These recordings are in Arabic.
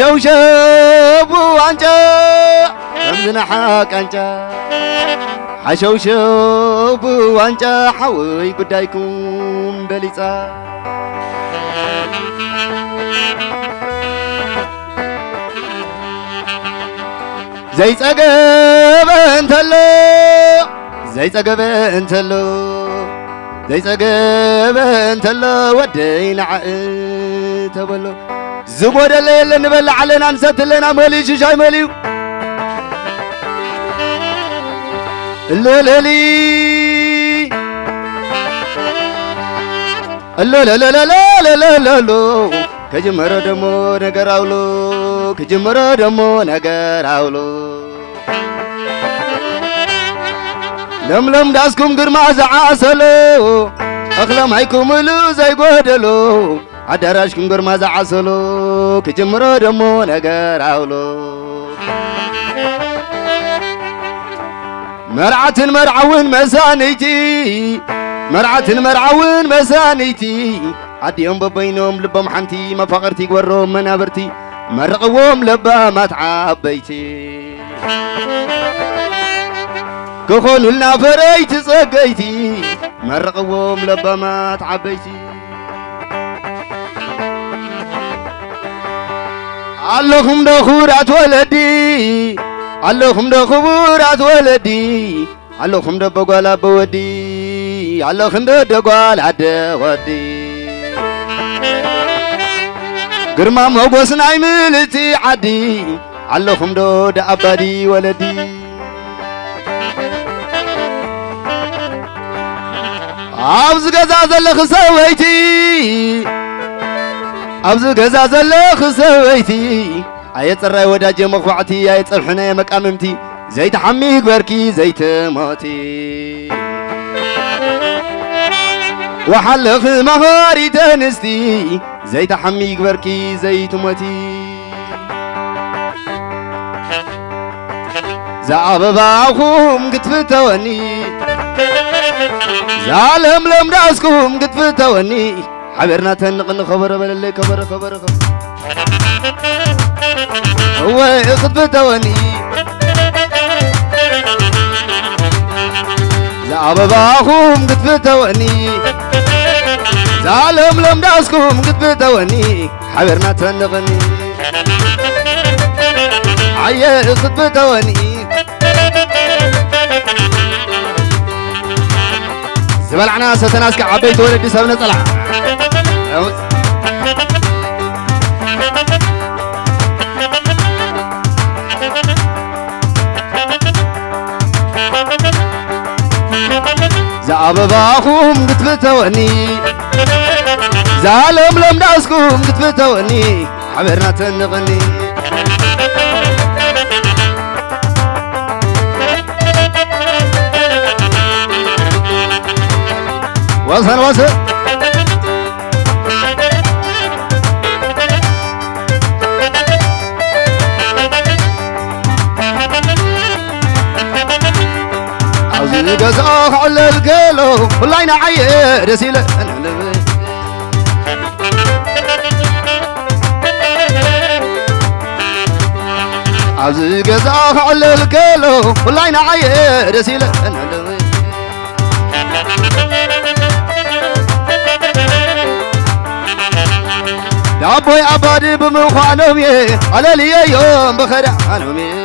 حشوشو وانجا رمزنا حاك انجا حشوشو وانجا حوي قدايكم بليصا زي تقب انتلو زي تقب انتلو زي تقب انتلو ودينا عقتبلو زبود الليل نبلع علينا نسات لنا مولي شجاي مولي الليلي لا لا لا لا لا لا لا لا كجمرة دمو نجراولو كجمرة دمو نجراولو لم داسكم قرما زعاسلو أخلم هيكم لو زي قدلو عدراشكم قرما زعاسلو كجمرة دمو نجراولو مرعون مسانيتي مرعون مسانيتي عديهم ببينهم لبهم حنتي ما فقرتي قورهم منابرتي مرقوهم لبا ما تعبيتي كخون لنا فريت صقيتي مرقوهم لبا ما تعبيتي اللهم دخورات ولدي اللهم دخورات ولدي اللهم دبقولا بودي اللهم دبقولا ودي قرما موقوس نايملتي عدي اللهم دود أبدي ولدي أبز قزاز اللي خسويتي أبز قزاز اللي خسويتي آيات الرأي وداجي مخوعتي آيات الحناية مكاممتي زيت حميك بركي زيت موتي وحلخ مهاري تنستي زيت حميك بركي زيت موتي زعبباكم قتفتوني زعلم لم راسكم قتفتوني حبرنا تنقن خبر بللي خبر هو قتفتوني زعبباكم قتفتوني زعلم لم راسكم قتفتوني حبرنا تنقني عيه قتفتوني زبلعنا ستناسك عبيت ولدي سبنا طلع زعبباكم قتفتوني زعلم لم داسكم قتفتوني حبرنا تنغني وصل عاوزني قزاخ على القلو والله نعير يسيله عاوزني قزاخ على القلو والله نعير يسيله يا ابوي ابادي بمخانومي على لي يوم بخدعنومي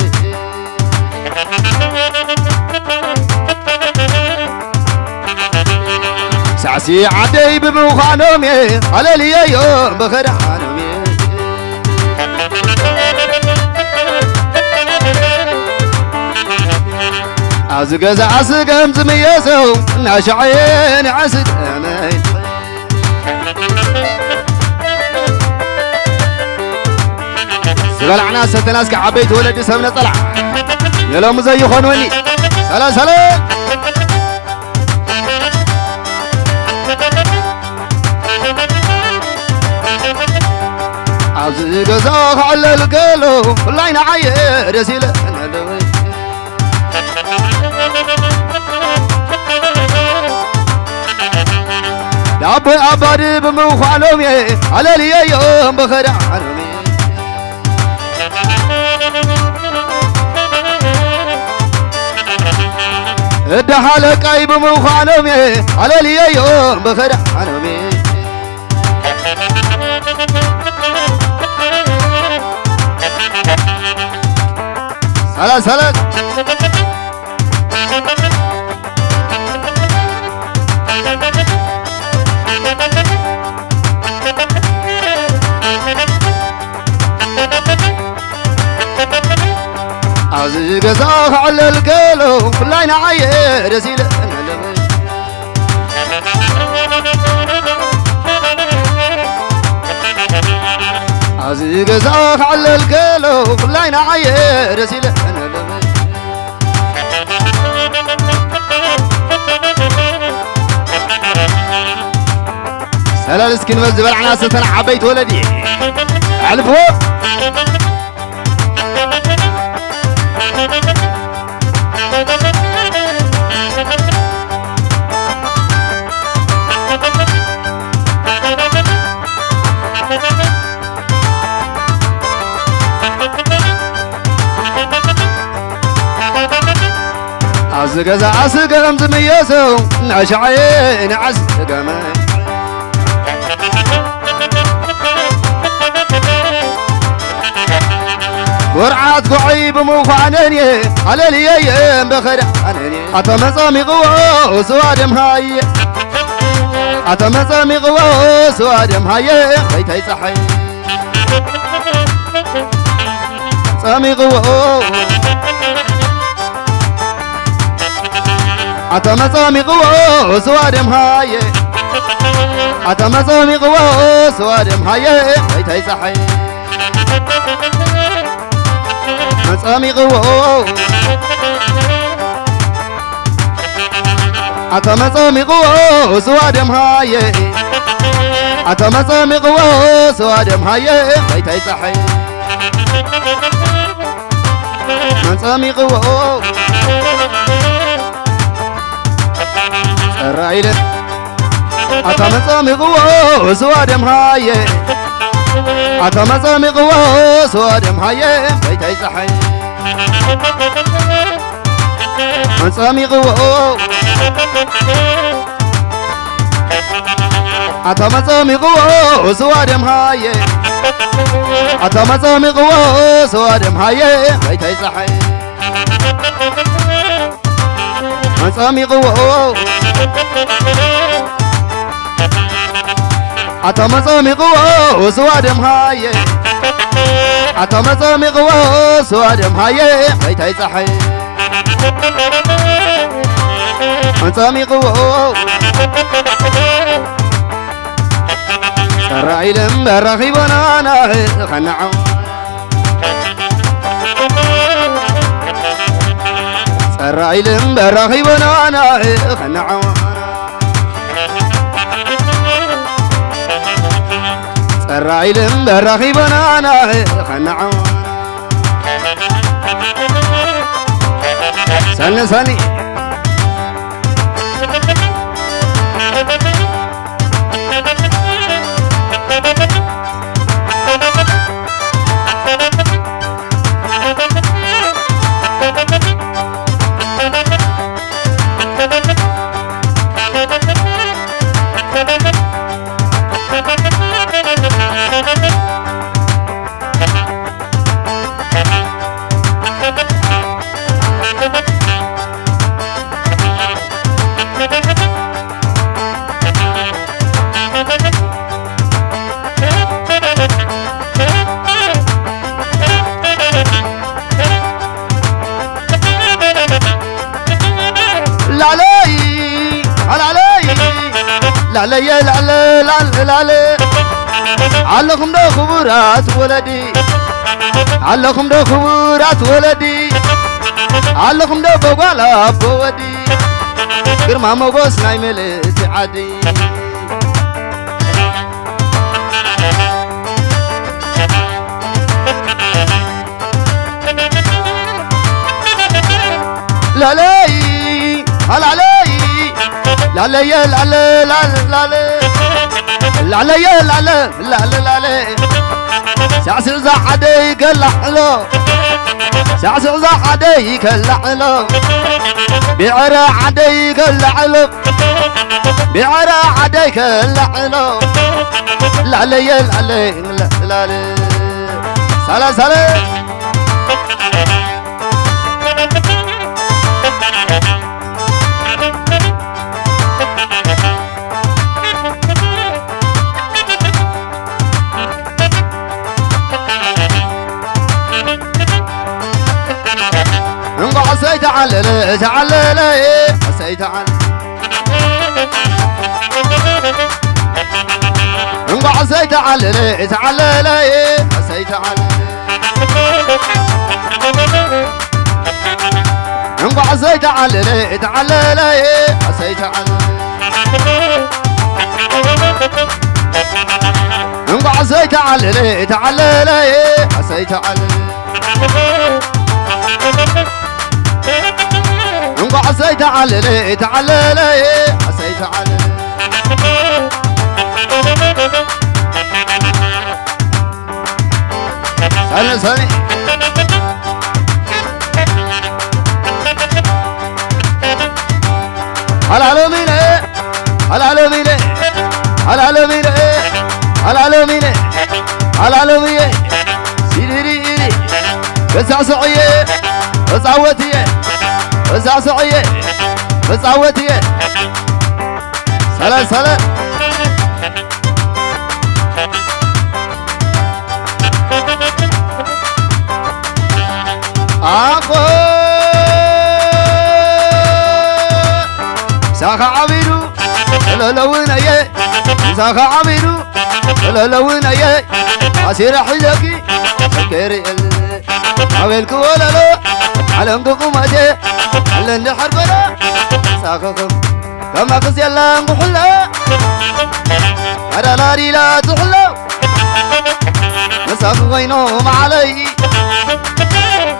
سعسي عدي بمخانومي على لي يوم بخدعنومي ازقز عسقم زميسو ناشعين عسد امين زبلعنا ستناسك عبيت ولدي سبنا طلع يلوم زي خونوني سلام عاوز قزاخ على القلو والله نعير يسيله يا ابوي ابادي بمخالومي على لي يوم بخدعنومي الدحالك أي بمخانومي على لي يوم بخدع عنومي سلام عزي قزاخ على القلو لا نعير زيل عزي قزاخ على القلو لا نعير زيل سلال اسكن مزبل عناصر عبيت ولدي عرفوا عزقزا عزقم زميسو نعشعين عزقمين ورعات قعيب مخانني على ليين بخدع عنني أتمصامي قوة سوادم هاي أتمصامي قوة سوادم هاي بيتي صحي صامي قوة أتمصامي قوة سوادم هاي أتمصامي قوة سوادم هاي بيتي صحي مصامي قوة أتمصامي قوة سوادم هاي أتمصامي قوة سوادم هاي بيتي صحي مصامي قوة سرايل أتمصامي قوة سوادم هاي أتمصامي قوة سوادم هاي بيتي صحي مصامي قوة أتمصامي قوة سوادم هاي أتمصامي قوة سوادم هاي بيتي صحي مصامي قوة أتمصامي قوة سوادم هاي أتمصامي قوة سوادم هاي بيتي صحي مصامي قوة سرايلم برخي بنانا خنعو سرايلم برخي بنانا خنعو سرايلم برخي بنانا خنعو سني علي العلي علكم ده خبرات ولدي علكم ده خبرات ولدي علكم ده بقالا بودي قرما موقوس نايمل تعدي لا لا يا لا لا لا لا لا لا يا لا لا لا لا لا سعسل زعدي قلع له سعسع ذا عدي كالعلو بعرا عدي كالعلو بعرا عدي كالعلو لعلي لعلي لعلي سلا سلا سيت على تعالى سيت على انقع سيت على تعالى سيت على انقع سيت على تعالى سيت على انقع سيت على تعالى سيت على انقع سيت على تعالى سيت على سنة سنة العالمين العالمين العالمين العالمين العالمين سيري بسعسعية بسعوتية بسعسعية بسعوتية سلام سلام أقوى ساخ عبيدو لا لون أيه ساخ عبيدو لا لون أيه عسير حجكي سكري عملك ولا لا علمكم أجي على اللي حربنا ساخكم كما قص يلا محلا على ناري لا تحلو مساخ وينهم علي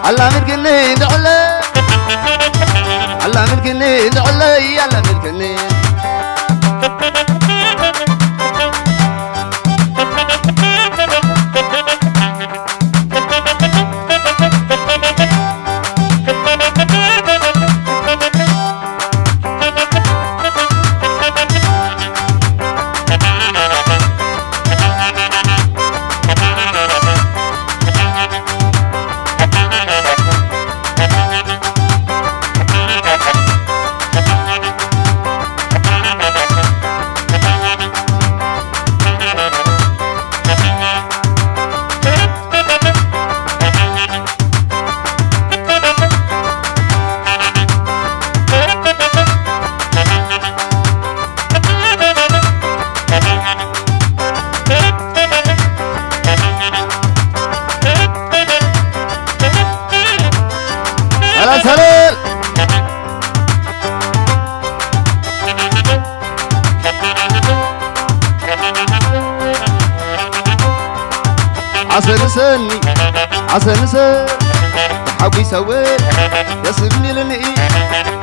على ملكني دعلا على ملكني دعلا على ملكني عسنسني عسنسن حبي سوي يسبني لني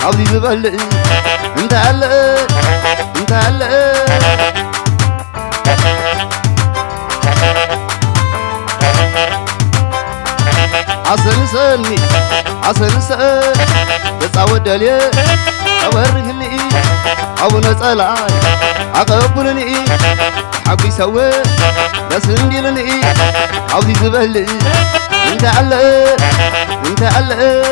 عودي زبل انت هلا انت هلا عسنسني عسنسن بتصاود لي اورهني او نصلاي اقبلني حبي سوي يسبني لني عودي زبل انت هلا انت هلا